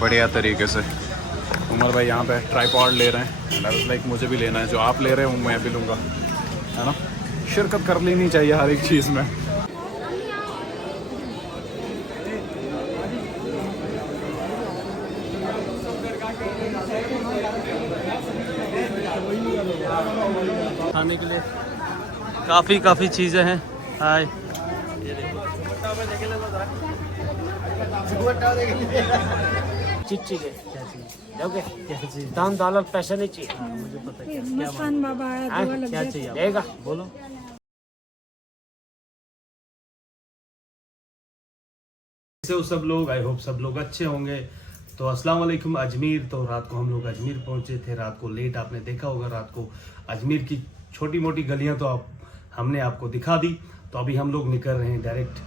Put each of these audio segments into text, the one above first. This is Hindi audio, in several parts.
बढ़िया तरीके से। उमर भाई यहाँ पे ट्राईपॉड ले रहे हैं, लाइक मुझे भी लेना है, जो आप ले रहे हो मैं भी लूँगा, है ना। शिरकत कर लेनी चाहिए हर एक चीज़ में। खाने के लिए काफ़ी चीज़ें हैं। हाय, चिच्ची के क्या चाहिए? दाम डॉलर पैसा नहीं चाहिए। मुझे पता है मस्तान बाबा आया, दुआ लग क्या जाए। चाहिए देगा बोलो। कैसे हो सब लोग? आई होप सब लोग अच्छे होंगे। तो अस्सलाम वालेकुम। अजमेर, तो रात को हम लोग अजमेर पहुंचे थे, रात को लेट, आपने देखा होगा रात को अजमेर की छोटी मोटी गलियां तो हमने आपको दिखा दी। तो अभी हम लोग निकल रहे हैं डायरेक्ट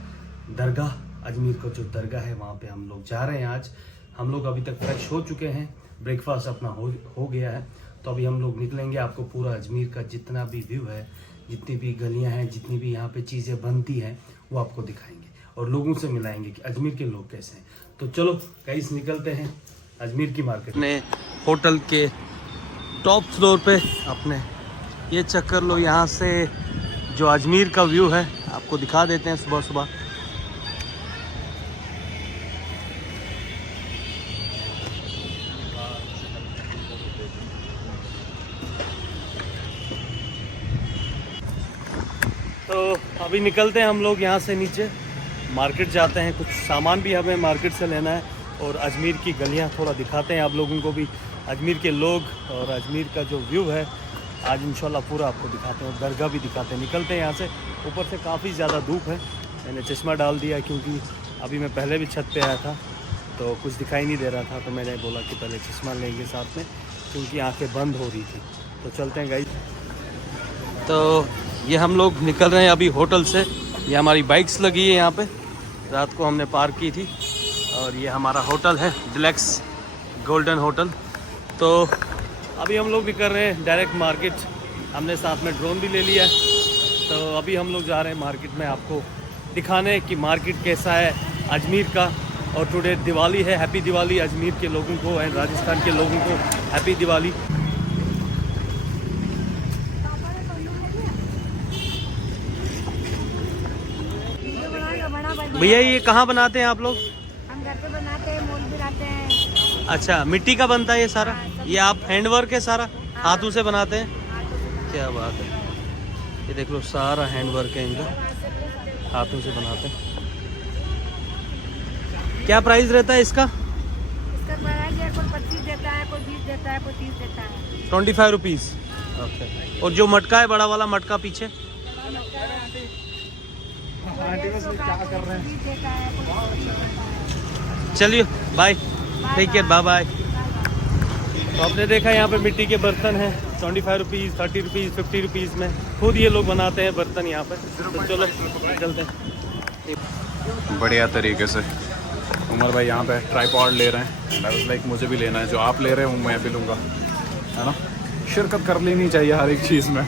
दरगाह, अजमेर को जो दरगाह है वहाँ पे हम लोग जा रहे हैं। आज हम लोग अभी तक फ्रेश हो चुके हैं, ब्रेकफास्ट अपना हो गया है। तो अभी हम लोग निकलेंगे, आपको पूरा अजमेर का जितना भी व्यू है, जितनी भी गलियाँ हैं, जितनी भी यहाँ पे चीज़ें बनती हैं, वो आपको दिखाएंगे और लोगों से मिलाएंगे कि अजमेर के लोग कैसे हैं। तो चलो गाइस निकलते हैं अजमेर की मार्केट। अपने होटल के टॉप फ्लोर पे अपने ये चक्कर लो, यहाँ से जो अजमेर का व्यू है आपको दिखा देते हैं सुबह सुबह। तो अभी निकलते हैं हम लोग यहाँ से, नीचे मार्केट जाते हैं, कुछ सामान भी हमें मार्केट से लेना है और अजमेर की गलियाँ थोड़ा दिखाते हैं आप लोगों को भी, अजमेर के लोग और अजमेर का जो व्यू है आज इंशाल्लाह पूरा आपको दिखाते हैं, दरगाह भी दिखाते हैं। निकलते हैं यहाँ से। ऊपर से काफ़ी ज़्यादा धूप है, मैंने चश्मा डाल दिया क्योंकि अभी मैं पहले भी छत पे आया था तो कुछ दिखाई नहीं दे रहा था, तो मैंने बोला कि पहले चश्मा लेंगे साथ में क्योंकि आँखें बंद हो रही थी। तो चलते हैं गाइस। तो ये हम लोग निकल रहे हैं अभी होटल से। ये हमारी बाइक्स लगी है यहाँ पे, रात को हमने पार्क की थी, और ये हमारा होटल है डिलक्स गोल्डन होटल। तो अभी हम लोग भी कर रहे हैं डायरेक्ट मार्केट, हमने साथ में ड्रोन भी ले लिया है। तो अभी हम लोग जा रहे हैं मार्केट में आपको दिखाने कि मार्केट कैसा है अजमेर का। और टुडे दिवाली है, हैप्पी दिवाली अजमेर के लोगों को एंड राजस्थान के लोगों को हैप्पी दिवाली। भैया ये कहाँ बनाते हैं आप लोग? हम घर पे बनाते हैं, मोल भी लाते हैं। अच्छा, मिट्टी का बनता है ये सारा? ये आप हैंडवर्क है सारा, हाथों से बनाते हैं? क्या बात है, ये देख लो सारा हैंडवर्क है इनका, हाथों से बनाते हैं। क्या प्राइस रहता है इसका? इसका प्राइस है, कोई 25 देता है, कोई 20 देता है, कोई 30 देता है। 25 रुपीज़। ओके। और जो मटका है, बड़ा वाला मटका पीछे, चलिए bye, take care, bye bye. तो आपने देखा यहाँ पे मिट्टी के बर्तन हैं 25 रुपीज़, 30 रुपीज़, 50 रुपीज़ में खुद ये लोग बनाते हैं बर्तन यहाँ पे। तो चलो चलते हैं। बढ़िया तरीके से। उमर भाई यहाँ पे ट्राईपॉड ले रहे हैं, लाइक मुझे भी लेना है, जो आप ले रहे हो मैं भी लूँगा, है ना। शिरकत कर लेनी चाहिए हर एक चीज़ में।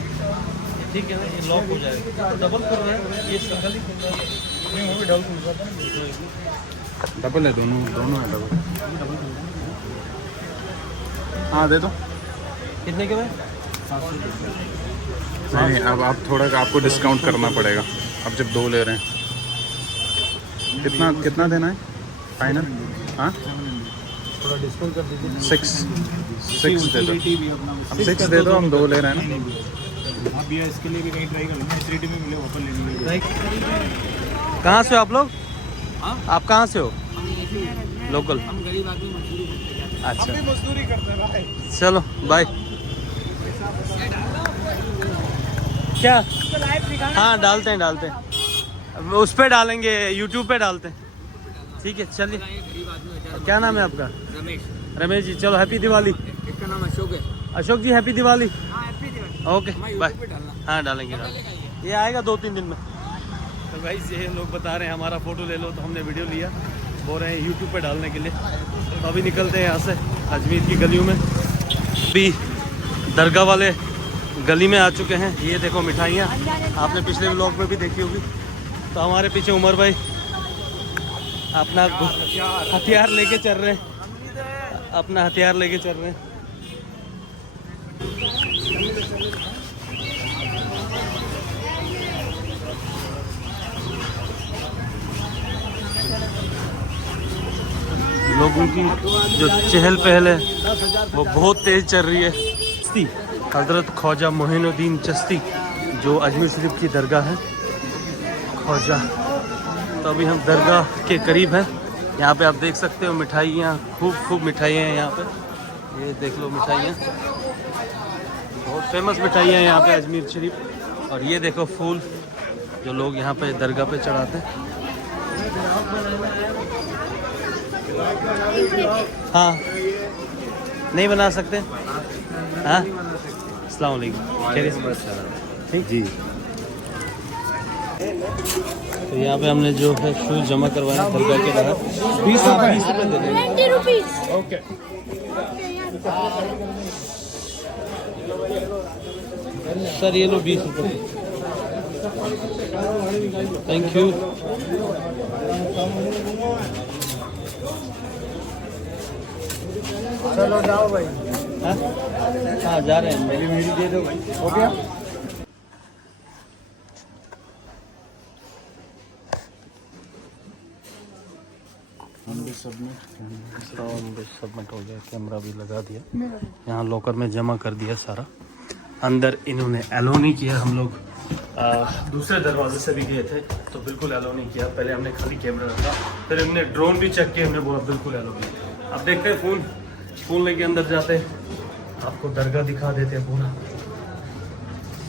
ठीक है ना, ये लॉक हो जाएगा। तो डबल कर रहे हैं, ये सिंगल ही खुल रहा है। नहीं, वो भी डबल खुल रहा है। डबल है, दोनों है डबल। हाँ दे दो। कितने के भाई? नहीं अब आप थोड़ा आपको डिस्काउंट करना पड़ेगा, अब जब 2 ले रहे हैं। कितना देना है फाइनल? हाँ थोड़ा डिस्काउंट कर दीजिए। 6 दे दो, अब 6 दे दो, हम 2 ले रहे हैं ना। आप भैया इसके लिए भी कहीं ट्राई कर लेना, SRT में मिले ऑफर लेने के। कहाँ से हो आप लोग? आप कहाँ से हो? लोकल? हम गरीब आदमी मजदूरी करते हैं। अच्छा, मजदूरी करते हैं भाई। चलो बाय। क्या? हाँ डालते हैं, उस पे डालेंगे, यूट्यूब पे डालते हैं। ठीक है चलिए। क्या नाम है आपका? रमेश जी। चलो हैप्पी दिवाली। इसका नाम अशोक है। Ashok ji happy Diwali. Happy Diwali. Okay bye. हाँ डालेंगे, ये आएगा 2-3 दिन में। तो भाई ये लोग बता रहे हैं हमारा फ़ोटो ले लो, तो हमने वीडियो लिया, बोल रहे हैं यूट्यूब पे डालने के लिए। तो अभी निकलते हैं यहाँ से अजमेर की गलियों में। अभी दरगाह वाले गली में आ चुके हैं। ये देखो मिठाइयाँ, आपने पिछले व्लॉग में भी देखी होगी। तो हमारे पीछे उमर भाई अपना हथियार लेके चल रहे हैं। अपना हथियार लेके चल रहे हैं। लोगों की जो चहल पहल है वो बहुत तेज़ चल रही है। चिश्ती हज़रत ख्वाजा मोइनुद्दीन चिश्ती जो अजमेर शरीफ की दरगाह है ख्वाजा। तो अभी हम दरगाह के करीब हैं। यहाँ पे आप देख सकते हो मिठाइयाँ, खूब मिठाइयाँ हैं यहाँ पे। ये देख लो मिठाइयाँ, बहुत फेमस मिठाइयाँ हैं यहाँ पे अजमेर शरीफ। और ये देखो फूल जो लोग यहाँ पे दरगाह पे चढ़ाते हैं। हाँ, नहीं बना सकते? हाँ, अस्सलाम वालेकुम। ठीक जी। तो यहाँ पे हमने जो है शूज़ जमा करवाए हैं दरगाह के बाहर। 20 रुपये दे देंगे। 20 रुपीस। ओके। सर ये लो 20 रुपये। Thank you. चलो जाओ भाई। हाँ जा रहे हैं। मेरी दे दो भाई। हो गया? सबमिट हो गया। कैमरा भी लगा दिया। यहाँ लॉकर में जमा कर दिया सारा। अंदर इन्होंने अलो नहीं किया। हम लोग दूसरे दरवाजे से भी गए थे तो बिल्कुल अलो नहीं किया। पहले हमने खाली कैमरा रखा, फिर हमने ड्रोन भी चेक किया, हमने बोला बिल्कुल अलो नहीं। अब देखते हैं फ़ोन लेके अंदर जाते हैं, आपको दरगाह दिखा देते हैं पूरा।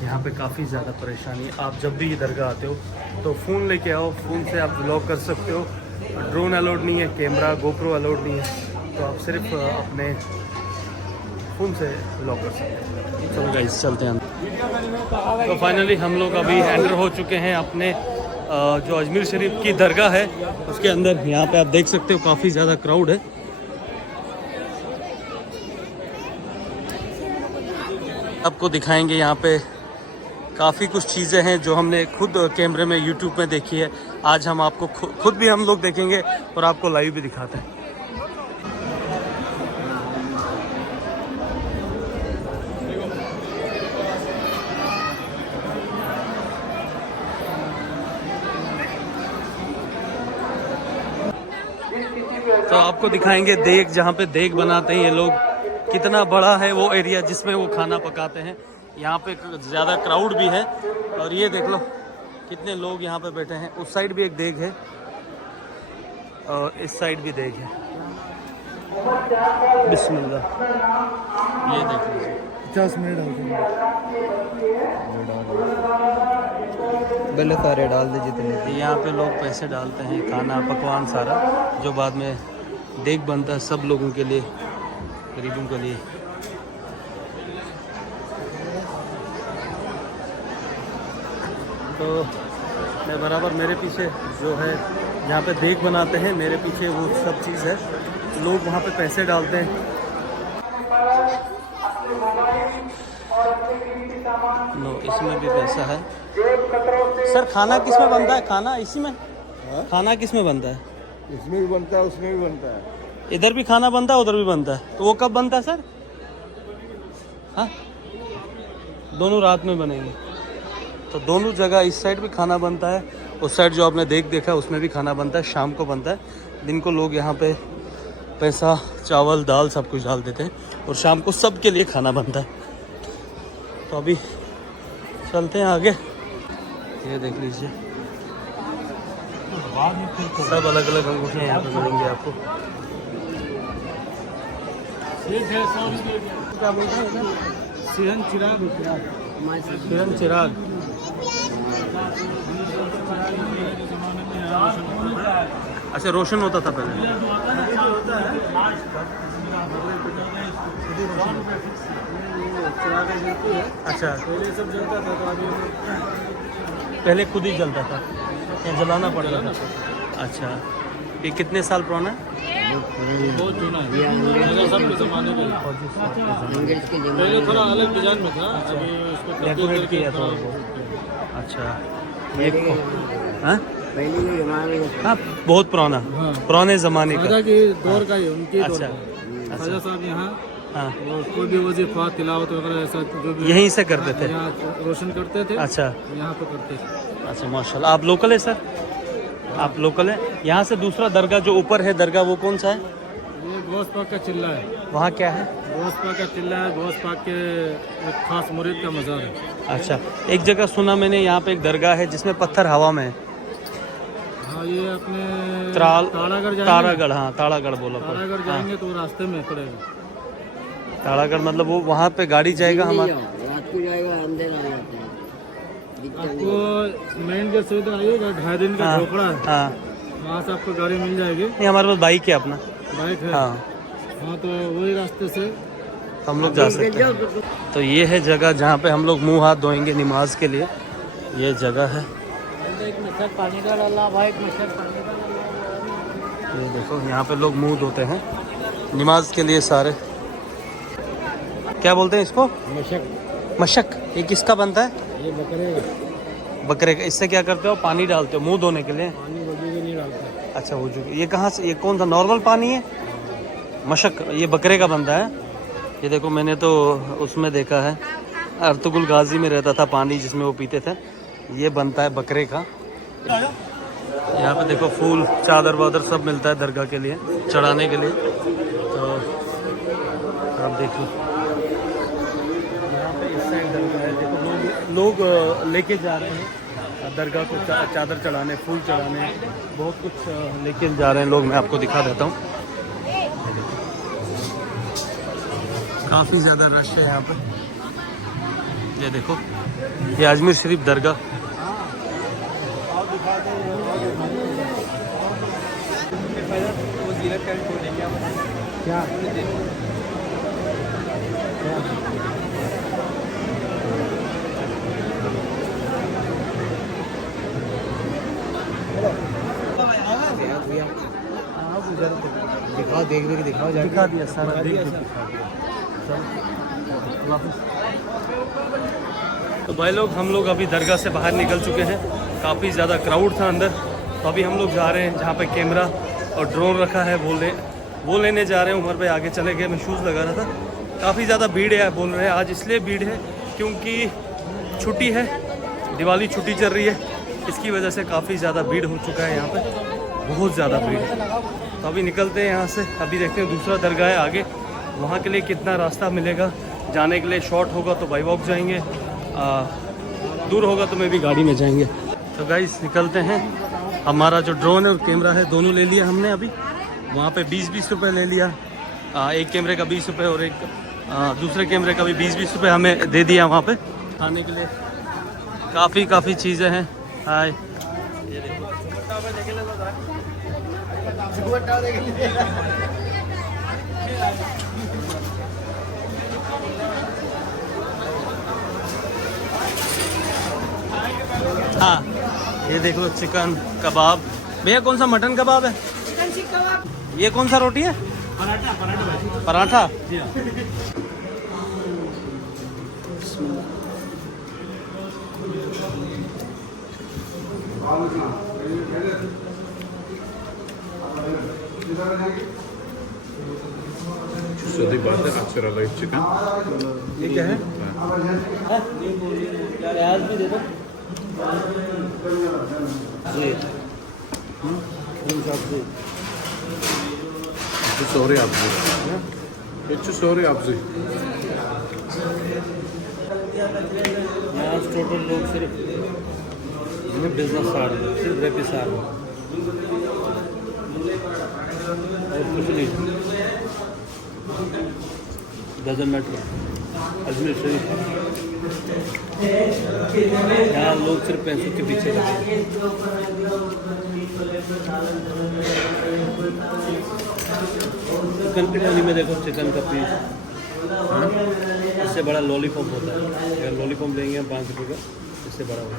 यहाँ पे काफ़ी ज़्यादा परेशानी है। आप जब भी ये दरगाह आते हो तो फ़ोन लेके आओ, फ़ोन से आप व्लॉग कर सकते हो। ड्रोन अलाउड नहीं है, कैमरा गोप्रो अलाउड नहीं है, तो आप सिर्फ अपने फ़ोन से व्लॉग कर सकते हैं। चलो गाइस चलते हैं। तो फाइनली हम लोग अभी एंटर हो चुके हैं अपने जो अजमेर शरीफ की दरगाह है उसके अंदर। यहाँ पे आप देख सकते हो काफ़ी ज़्यादा क्राउड है। आपको दिखाएंगे यहाँ पे काफ़ी कुछ चीज़ें हैं जो हमने खुद कैमरे में यूट्यूब में देखी है। आज हम आपको खुद भी हम लोग देखेंगे और आपको लाइव भी दिखाते हैं। तो आपको दिखाएंगे देग, जहाँ पे देग बनाते हैं ये लोग। कितना बड़ा है वो एरिया जिसमें वो खाना पकाते हैं। यहाँ पे ज़्यादा क्राउड भी है। और ये देख लो कितने लोग यहाँ पे बैठे हैं। उस साइड भी एक देग है और इस साइड भी देग है। बिस्मिल्लाह। ये देख लीजिए। 50 मिनट डाल पहले सारे डाल दे जितने। यहाँ पे लोग पैसे डालते हैं, खाना पकवान सारा जो बाद में देग बनता है सब लोगों के लिए, गरीबों के लिए। तो मैं बराबर मेरे पीछे जो है जहाँ पे देग बनाते हैं, मेरे पीछे वो सब चीज़ है। लोग वहाँ पे पैसे डालते हैं। नो, इसमें भी पैसा है। सर खाना किस में बनता है? खाना इसी में? खाना किस में बनता है? इसमें भी बनता है, उसमें भी बनता है। इधर भी खाना बनता है, उधर भी बनता है। तो वो कब बनता है सर? हाँ, दोनों रात में बनेंगे। तो दोनों जगह, इस साइड भी खाना बनता है, उस साइड जो आपने देखा उसमें भी खाना बनता है। शाम को बनता है। दिन को लोग यहाँ पे पैसा, चावल, दाल सब कुछ डाल देते हैं और शाम को सबके लिए खाना बनता है। तो अभी चलते हैं आगे। ये देख लीजिए सब अलग अलग अंगूठियाँ यहाँ पे मिलेंगी आपको। सिहन चिराग। किरण चिराग। अच्छा, रोशन होता था पहले। अच्छा, पहले सब जलता था तो अभी पहले खुद ही जलता था, या जलाना पड़ता था? अच्छा, ये कितने साल पुराना है? बहुत चुना है। सब जमाने में पहले थोड़ा अलग डिजाइन में था, अभी उसको डेकोरेट किया था। अच्छा, एक हाँ हाँ, बहुत पुराना, पुराने ज़माने का। के दौर का ही, उनके दौर अच्छा का। ख्वाजा साहब यहाँ हाँ वो कोई भी वजीफा तिलावत वगैरह ऐसा जो भी यहीं से करते थे। यहाँ रोशन करते थे, अच्छा यहाँ पे करते थे। अच्छा माशाल्लाह। आप लोकल है सर? आप लोकल है? यहाँ से दूसरा दरगाह जो ऊपर है दरगाह वो कौन सा है? ये गौस पाक का चिल्ला है, वहाँ क्या है? गौस पाक का चिल्ला है, गौस पाक के एक खास मुरीद का मज़ार है। अच्छा, एक जगह सुना मैंने यहाँ पे एक दरगाह है जिसमें पत्थर हवा में है। हाँ ये अपने तारागढ़ जाएंगे, तारागढ़, हाँ तारागढ़ बोला। तारागढ़ हाँ जाएंगे तो वो रास्ते में पड़ेगा। तारागढ़ मतलब वो वहाँ पे गाड़ी जाएगा हमारा? रात को जाएगा, अंधेरा आ जाता है। आपको मेन गेट से इधर आइएगा, 2.5 दिन का हाँ झोपड़ा है, हाँ। वहाँ से आपको गाड़ी मिल जाएगी। नहीं हमारे पास बाइक है अपना। बाइक है हाँ हाँ, तो वही रास्ते से हम लोग जा सकते हैं। तो ये है जगह जहाँ पे हम लोग मुंह हाथ धोएंगे नमाज के लिए। ये जगह है, पानी का डाला भाई, ये देखो यहाँ पे लोग मुंह धोते हैं नमाज के लिए सारे। क्या बोलते हैं इसको? मशक। ये किसका बनता है? ये बकरे का। बकरे का। इससे क्या करते हो? पानी डालते हो मुंह धोने के लिए? पानी वजू के नहीं डालता। अच्छा वजू। ये कहाँ से, ये कौन सा नॉर्मल पानी है? मशक ये बकरे का बनता है। ये देखो मैंने तो उसमें देखा है, अर्तुगरुल गाजी में रहता था पानी जिसमें वो पीते थे। ये बनता है बकरे का। यहाँ पे देखो फूल चादर वादर सब मिलता है दरगाह के लिए चढ़ाने के लिए। तो आप देखो यहाँ पे इस साइड दरगाह है। देखो लोग लेके जा रहे हैं दरगाह को चादर चढ़ाने, फूल चढ़ाने, बहुत कुछ लेके जा रहे हैं लोग। मैं आपको दिखा देता हूँ। काफ़ी ज़्यादा रश है यहाँ पे। ये देखो ये अजमेर शरीफ दरगाह। क्या दिखाओ, देख देख दिखाओ, दिखा दिया सारा, देख दिया। तो भाई लोग हम लोग अभी दरगाह से बाहर निकल चुके हैं। काफ़ी ज़्यादा क्राउड था अंदर। तो अभी हम लोग जा रहे हैं जहाँ पे कैमरा और ड्रोन रखा है, वो लेने जा रहे हैं। उमर भाई आगे चले गए, मैं शूज़ लगा रहा था। काफ़ी ज़्यादा भीड़ है बोल रहे हैं। आज इसलिए भीड़ है क्योंकि छुट्टी है, दिवाली छुट्टी चल रही है, इसकी वजह से काफ़ी ज़्यादा भीड़ हो चुका है यहाँ पे, बहुत ज़्यादा भीड़ है। तो अभी निकलते हैं यहाँ से। अभी देखते हैं दूसरा दरगाह है आगे, वहाँ के लिए कितना रास्ता मिलेगा जाने के लिए। शॉर्ट होगा तो बाई वॉक जाएंगे, दूर होगा तो मैं भी गाड़ी में जाएंगे। तो गाइस निकलते हैं। हमारा जो ड्रोन है और कैमरा है दोनों ले लिया हमने अभी। वहाँ पे 20-20 रुपये ले लिया, एक कैमरे का 20 रुपये और एक दूसरे कैमरे का भी 20-20 रुपये हमें दे दिया वहाँ पे खाने के लिए। काफ़ी चीज़ें हैं। हाय ये देखो हाँ, ये देखो चिकन कबाब। भैया कौन सा मटन कबाब है? चिकन सीख कबाब। ये कौन सा रोटी है? पराठा। सीधी बात है, अक्षरा लाइफ चिकन। ये क्या है? प्याज भी दे दो। Sorry Abzi. It's sorry Abzi. यहाँ टोटल लोग सिर्फ बिजनेस आ रहे हैं, सिर्फ रेपिस आ रहे हैं और कुछ नहीं। Doesn't matter. अजमेर शरीफ यहाँ लोग सिर्फ पैसों के पीछे लगे हैं। चिकन बिरयानी में देखो चिकन का पीस इससे बड़ा लॉलीपॉप होता है। अगर लॉलीपॉप लेंगे हम 5 रुपये का, इससे बड़ा होगा।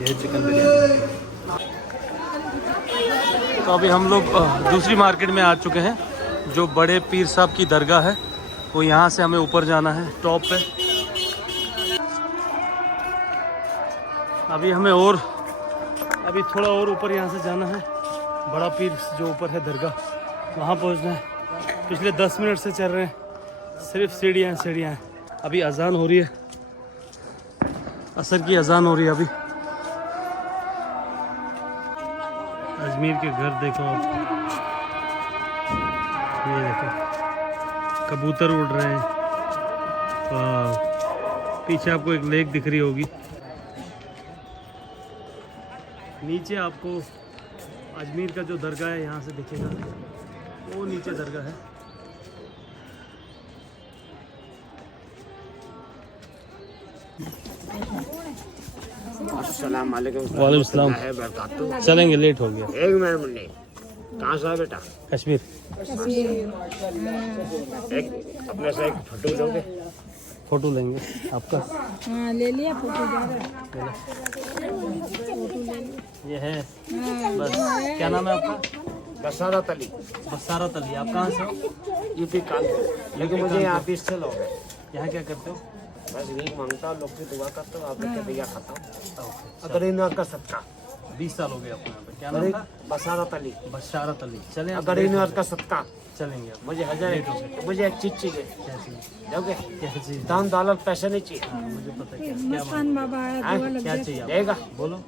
यह चिकन बिरयानी। तो अभी हम लोग दूसरी मार्केट में आ चुके हैं। जो बड़े पीर साहब की दरगाह है वो यहाँ से हमें ऊपर जाना है टॉप पे। अभी हमें और अभी थोड़ा और ऊपर यहाँ से जाना है। बड़ा पीर जो ऊपर है दरगाह, वहाँ पहुँचना है। पिछले 10 मिनट से चल रहे हैं, सिर्फ सीढ़ियाँ हैं। अभी अजान हो रही है, असर की अजान हो रही है अभी। अजमेर के घर देखो आप, ये देखो कबूतर उड़ रहे हैं। पीछे आपको एक लेक दिख रही होगी। नीचे आपको अजमेर का जो दरगाह है यहाँ से दिखेगा, वो नीचे दरगाह है। वालेकुम सलाम। चलेंगे, लेट हो गया। एक मिनट मुन्नी, कहाँ से है बेटा? कश्मीर। एक अपने से एक फोटो लोगे? फोटो लेंगे आपका। हाँ ले लिया फोटो। ये है बस। क्या नाम है आपका? बसारत अली। बसारत अली। आप कहाँ से हो? यूपी कानपुर। लेकिन मुझे यहाँ ऑफिस से लोग हैं। यहाँ क्या करते हो? बस यही मांगता हूँ, लोग की दुआ करता हूँ, आप लोग के भैया खाता हूँ। अगर इन का सदका 20 साल हो गए आपको यहाँ पे। क्या नाम था? बसारत अली। बशारत अली। चलें आप, अगर इन का सदका चलेंगे आप। मुझे मुझे एक चीज चाहिए। क्या चाहिए? दोगे? क्या चाहिए? दान दौलत पैसे नहीं चाहिए। हाँ, मुझे पता है क्या मस्तान बाबा हाँ? क्या चाहिए आपको? देगा? बोलो।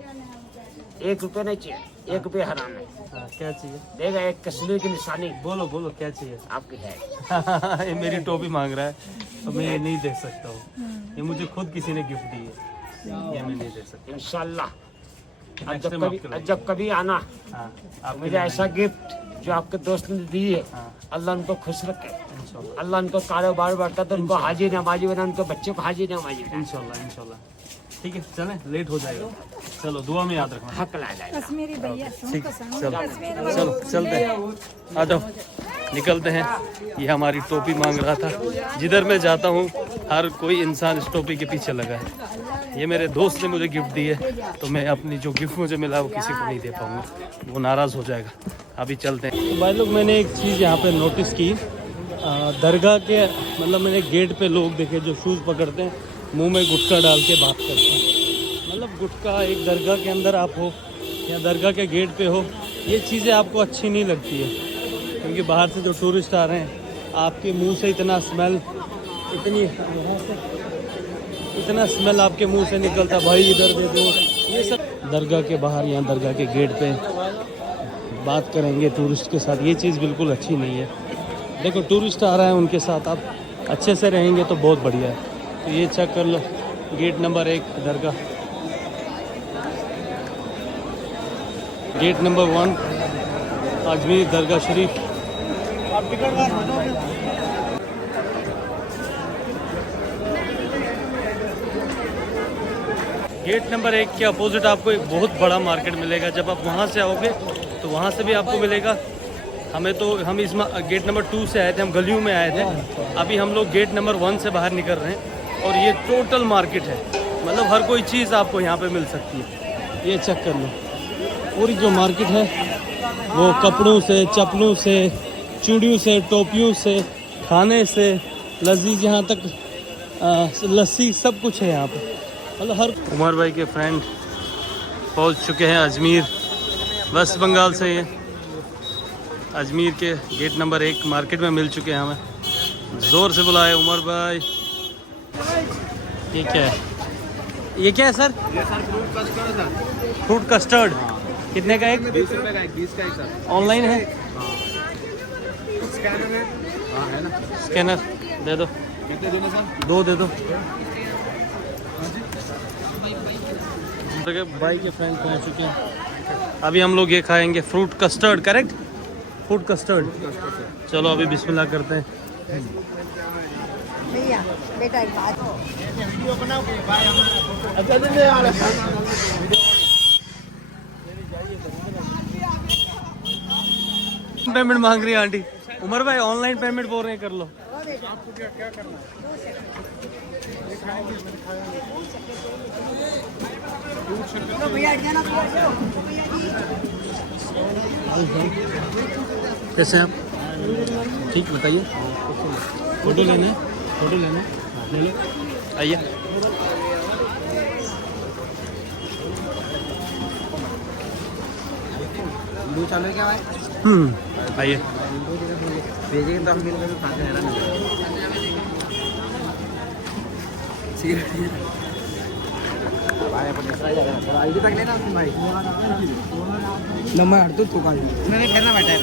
1 रुपये नहीं चाहिए, 1 रुपये हराम है। हाँ, क्या चाहिए? देगा? एक कश्मीर की निशानी बोलो बोलो, क्या चाहिए? आपकी है। ये मेरी टोपी मांग रहा है, तो मैं ये नहीं दे सकता हूँ। ये मुझे खुद किसी ने गिफ्ट दी है, ये मैं नहीं दे सकता। इंशाल्लाह Next time आपके लिए। जब कभी आना, हाँ, आपके मुझे लिए ऐसा गिफ्ट जो आपके दोस्त ने दी है, हाँ। अल्लाह उनको खुश रखे, इंशाल्लाह अल्लाह उनको कारोबार बढ़ता तो उनको हाजी नमाजी बना, उनको बच्चों को हाजी नमाजी बना। इंशाल्लाह। ठीक है, चलें, लेट हो जाएगा। चलो, दुआ में याद रखना। हक ला जाएगा। कश्मीरी भैया ठीक, चलो चलते हैं। आ जाओ, निकलते हैं। ये हमारी टोपी मांग रहा था। जिधर मैं जाता हूँ हर कोई इंसान इस टोपी के पीछे लगा है। ये मेरे दोस्त ने मुझे गिफ्ट दी है, तो मैं अपनी जो गिफ्ट मुझे मिला वो किसी को नहीं दे पाऊँगा, वो नाराज़ हो जाएगा। अभी चलते हैं। तो भाई लोग, मैंने एक चीज़ यहाँ पे नोटिस की। दरगाह के मतलब मैंने गेट पे लोग देखे जो शूज़ पकड़ते हैं, मुंह में गुटखा डाल के बात करते हैं। मतलब गुटखा, एक दरगाह के अंदर आप हो या दरगाह के गेट पे हो, ये चीज़ें आपको अच्छी नहीं लगती है, क्योंकि बाहर से जो टूरिस्ट आ रहे हैं, आपके मुंह से इतना स्मेल, इतना स्मेल आपके मुंह से निकलता, भाई इधर दे दो। ये सब दरगाह के बाहर या दरगाह के गेट पे बात करेंगे टूरिस्ट के साथ, ये चीज़ बिल्कुल अच्छी नहीं है। देखो, टूरिस्ट आ रहा है, उनके साथ आप अच्छे से रहेंगे तो बहुत बढ़िया है। तो ये चेक कर लो, गेट नंबर 1 दरगाह, gate number 1 Ajmer Dargah Sharif. Gate number 1 के अपोजिट आपको एक बहुत बड़ा मार्केट मिलेगा। जब आप वहाँ से आओगे तो वहाँ से भी आपको मिलेगा। हम इस गेट नंबर 2 से आए थे, हम गलियों में आए थे। अभी हम लोग गेट नंबर 1 से बाहर निकल रहे हैं और ये टोटल मार्केट है, मतलब हर कोई चीज़ आपको यहाँ पे मिल सकती है। ये चेक कर लो, पूरी जो मार्केट है वो कपड़ों से, चप्पलों से, चूड़ियों से, टोपियों से, खाने से, लजीज यहाँ तक लस्सी, सब कुछ है यहाँ पे। मतलब हर उमर भाई के फ्रेंड पहुँच चुके हैं अजमेर, वेस्ट बंगाल से। ये अजमेर के गेट नंबर 1 मार्केट में मिल चुके हैं हमें। ज़ोर से बुलाए उमर भाई। ये क्या है? ये क्या है सर? ये सर फ्रूट कस्टर्ड है। फ्रूट कस्टर्ड कितने का एक? 20 रुपये का एक, 20 का एक सर। ऑनलाइन है? स्कैनर है? हाँ है ना। स्कैनर दे दो। कितने देना सर? 2 दे दो। भाई के फ्रेंड पहुंच चुके हैं। अभी हम लोग ये खाएंगे fruit custard, correct? Fruit custard. चलो अभी बिस्मिल्लाह करते हैं। भैया बेटा एक बात, पेमेंट मांग रही है आंटी। उमर भाई ऑनलाइन पेमेंट बोल रहे हैं, कर लो। कैसे आप? ठीक, बताइए। फोटो लेना है? फोटो लेना है? ले लो, आइए। दूध चालू है क्या भाई? आइए भेजेंगे तो हम मिलकर तो खाते हैं ना। भाई अपन दूसरा ही जाएगा थोड़ा आगे तक लेना भाई। नंबर हट तो तू काल मैंने करना बैठा है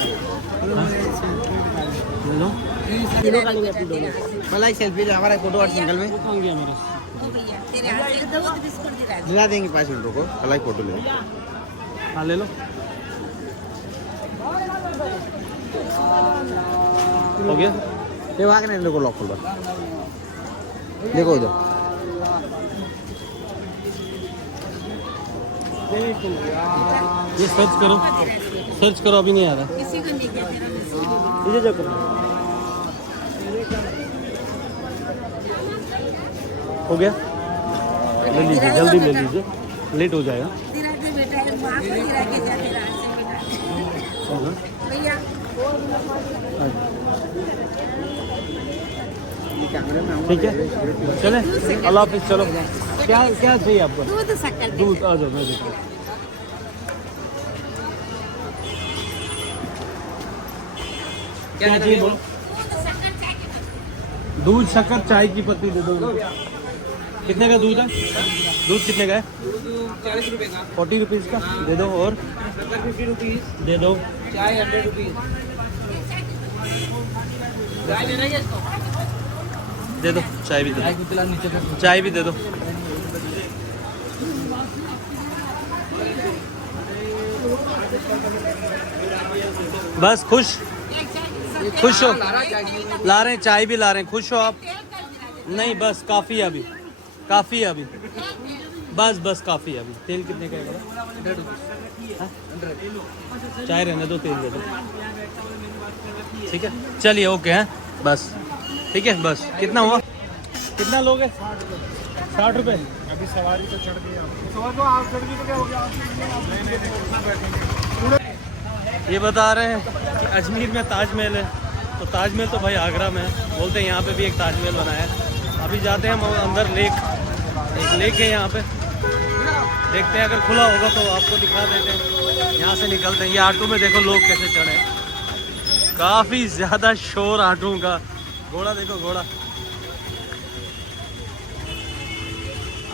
लो किलो का लिए फोटो वाला सेल्फी ले हमारा फोटो और सिंगल में कहाँ गया मेरा? दिला देंगे 5 मिनट को वाला फोटो ले। हाँ ले लो। हो गया ये वहाँ के नहीं देखो लॉक खोल देखो इधर ये सर्च करो अभी नहीं आ रहा। किसी को नहीं कहते ना, किसी को नहीं। इधर जा करो। हो गया ले लीजिए जल्दी ले लीजिए लेट हो जाएगा। दिला दे बेटा, वहाँ पर दिला के जाते रास्ते में बेटा। भैया ठीक है चले अल्लाह हाफिज़। चलो क्या क्या चाहिए आपको? दूध शक्कर दे। दूध आ जाओ मैं देता हूँ। क्या चाहिए बोलो? दूध शक्कर चाय की पत्ती दे दो। कितने का दूध है? दूध कितने का है? 40 रुपए का 40 रुपीज़ का दे दो। और 50 रुपीज दे दो। चाय 100 रुपीज चाय लेना है इसको दे दो चाय भी दे दो। नीचे चाय भी दे दो। बस खुश हो? ला रहे हैं चाय भी ला रहे हैं। खुश हो आप? नहीं बस काफ़ी है अभी, काफ़ी है अभी, बस काफ़ी है अभी। तेल कितने का है? हाँ? चाय रहने दो तेल दे दो। ठीक है चलिए ओके हैं बस ठीक है बस। कितना हुआ? कितना लोगे? 60 रुपये। अभी सवारी तो चढ़ गई। ये बता रहे हैं कि अजमेर में ताजमहल है, तो ताजमहल तो भाई आगरा में है। बोलते हैं यहाँ पे भी एक ताजमहल बना है। अभी जाते हैं हम अंदर। एक लेक है यहाँ पे, देखते हैं अगर खुला होगा तो आपको दिखा देते हैं। यहाँ से निकलते हैं। ये ऑटो में देखो लोग कैसे चढ़े, काफ़ी ज़्यादा शोर ऑटो का। घोड़ा देखो घोड़ा।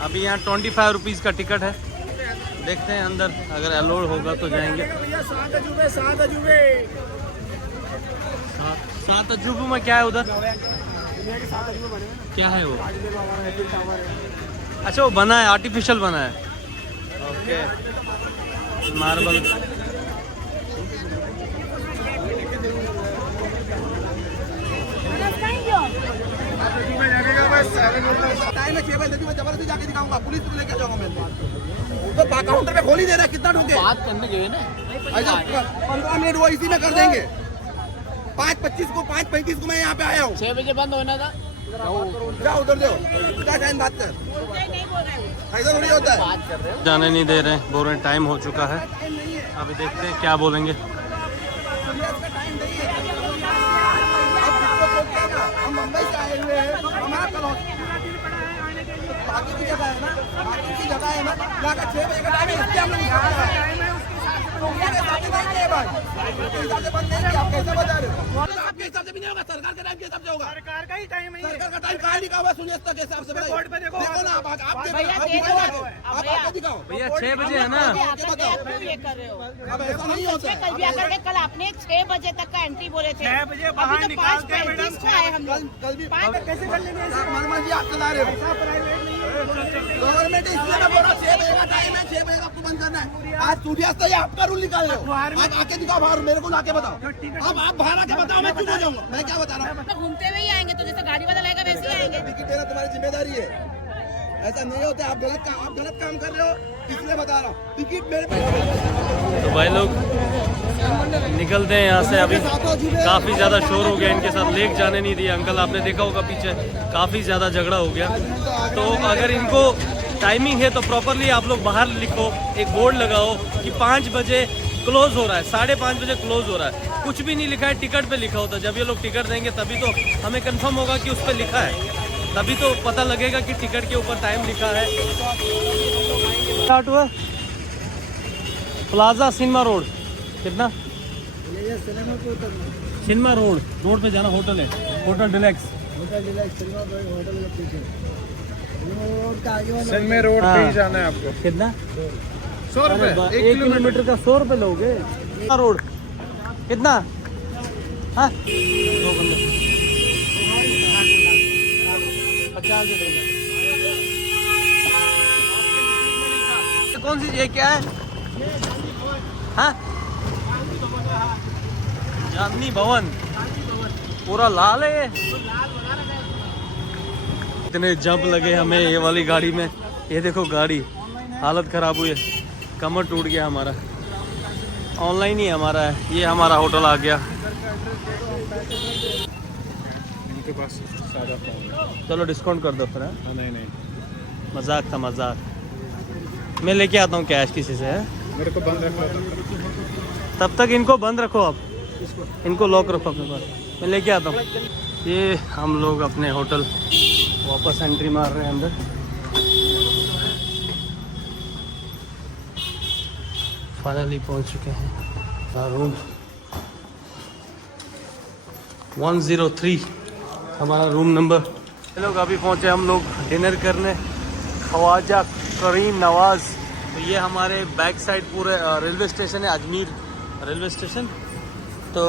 अभी यहाँ 25 रुपीज़ का टिकट है। देखते हैं अंदर अगर अलाउड होगा तो जाएंगे। 7 अजूबों में क्या है उधर? क्या है वो? अच्छा वो बना है, आर्टिफिशियल बना है। Okay marble. जबरदस्ती जाके दिखाऊंगा, पुलिस को लेके जाऊंगा मैं। तो काउंटर पे खोल ही दे रहा है, कितना ढूंढे? बात करने जो है ना 15 मिनट वो इसी में कर देंगे। 5:25 को 5:35 को मैं यहाँ पे आया हूँ। 6 बजे बंद होना था। जाओ उधर जाओ, क्या टाइम बात कर, ऐसा थोड़ी होता है। जाने नहीं दे रहे हैं, बोल रहे हैं टाइम हो चुका है। अभी देखते हैं क्या बोलेंगे। हम मुंबई से आए हुए हैं, हमारा कल बाकी की जगह है ना, बाकी की जगह है ना, यहाँ का 6 बजे का टाइम है, इसलिए हम लोग यहाँ आए हैं। आप कैसे बता रहे हो? आपके हिसाब से भी नहीं होगा, सरकार के टाइम के हिसाब से होगा। सरकार का ही टाइम है, सरकार का टाइम कहाँ लिखा हुआ है? सुनिए के हिसाब से देखो ना, आप दिखाओ भैया 6 बजे है ना। अब ऐसा नहीं होता है। कल आपने 6 बजे तक का एंट्री बोले थे। 6 बजे बाहर निकालते हैं मैडम। कल भी कैसे कर लेंगे? मनमन जी आप चला रहे हो, गवर्नमेंट इसलिए मैं बोल रहा हूँ 6 बजे का टाइम है, 6 बजे आपको बंद करना है। आज सूर्यास्त है, आपका रूल निकाल रहे हो। आप आके दिखाओ बाहर, मेरे को आके बताओ। अब आप बाहर आके बताओ, मैं चुप हो जाऊंगा। मैं क्या बता रहा हूँ? घूमते हुए ही आएंगे, तो जैसे गाड़ी वाला लाएगा वैसे ही आएंगे। टिकट देना तुम्हारी जिम्मेदारी है, ऐसा नहीं होता। आप गलत काम कर रहे हो, इसलिए बता रहा हूँ। टिकट मेरे पे। तो भाई लोग निकलते हैं यहाँ से। अभी काफ़ी ज़्यादा शोर हो गया इनके साथ, लेक जाने नहीं दिया। अंकल आपने देखा होगा पीछे काफ़ी ज़्यादा झगड़ा हो गया। तो अगर इनको टाइमिंग है तो प्रॉपरली आप लोग बाहर लिखो, एक बोर्ड लगाओ कि 5 बजे क्लोज हो रहा है, 5:30 बजे क्लोज हो रहा है। कुछ भी नहीं लिखा है, टिकट पे लिखा होता है। जब ये लोग टिकट देंगे तभी तो हमें कंफर्म होगा कि उस पर लिखा है, तभी तो पता लगेगा कि टिकट के ऊपर टाइम लिखा है। स्टार्ट हुआ प्लाजा सिनेमा रोड, कितना? सिनेमा रोड पे जाना, होटल है, होटल डिलैक्स। सिनेमा रोड पे ही जाना है आपको। कितना? 100 रुपए 1 किलोमीटर का 100 रुपये लोगे। रोड कितना? हाँ 2 बंदे 50 दे दूंगा। कौन सी, ये क्या है? हाँ चांदनी भवन, पूरा लाल है ये। इतने जंप लगे हमें ये वाली गाड़ी में। ये देखो गाड़ी हालत ख़राब हुई है, कमर टूट गया हमारा। ऑनलाइन ही हमारा है। ये हमारा होटल आ गया। इनके पास सादा फोन। चलो डिस्काउंट कर दो फिर। हाँ? नहीं मजाक था, मजाक। मैं लेके आता हूँ कैश किसी से है? मेरे को बंद रखना था। तब तक इनको बंद रखो, आप इनको लॉक रखो अपने पास, मैं लेके आता हूँ। ये हम लोग अपने होटल वापस एंट्री मार रहे हैं अंदर। फाइनली पहुँच चुके हैं रूम 103 हमारा रूम नंबर। ये लोग अभी पहुँचे हम लोग डिनर करने, ख्वाजा करीम नवाज़। तो ये हमारे बैक साइड पूरे रेलवे स्टेशन है, अजमेर रेलवे स्टेशन। तो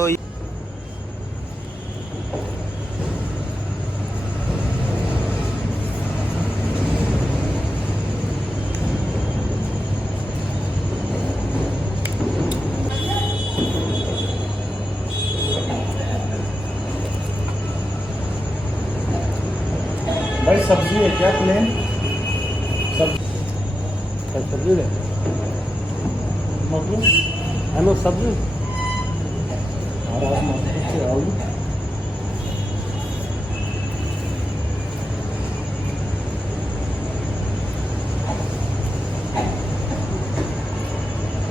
भाई सब्जी है क्या प्लेन? सब्जी है, मशरूम हेलो सब्जी। आलू।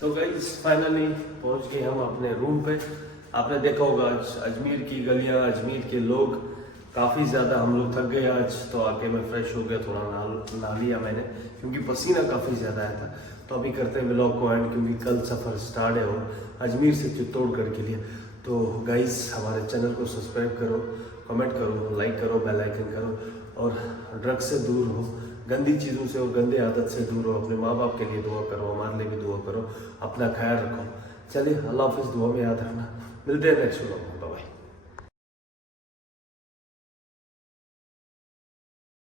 तो गाइस फाइनली पहुंच गए हम अपने रूम पे। आपने देखा होगा आज अजमेर की गलियां, अजमेर के लोग, काफ़ी ज़्यादा हम लोग थक गए आज। तो आके मैं फ्रेश हो गया, थोड़ा नहा लिया मैंने, क्योंकि पसीना काफ़ी ज़्यादा आया था। तो अभी करते हैं व्लॉग को एंड, क्योंकि कल सफ़र स्टार्ट है और अजमेर से चित्तौड़गढ़ के लिए। तो गाइस हमारे चैनल को सब्सक्राइब करो, कमेंट करो, लाइक करो, बेल आइकन करो, और ड्रग्स से दूर हो, गंदी चीज़ों से और गंदे आदत से दूर हो। अपने माँ बाप के लिए दुआ करो, हमारे लिए भी दुआ करो, अपना ख्याल रखो। चलिए अल्लाह हाफिज़, दुआ में याद रखना। मिलते हैं नेक्स्ट व्लॉग में।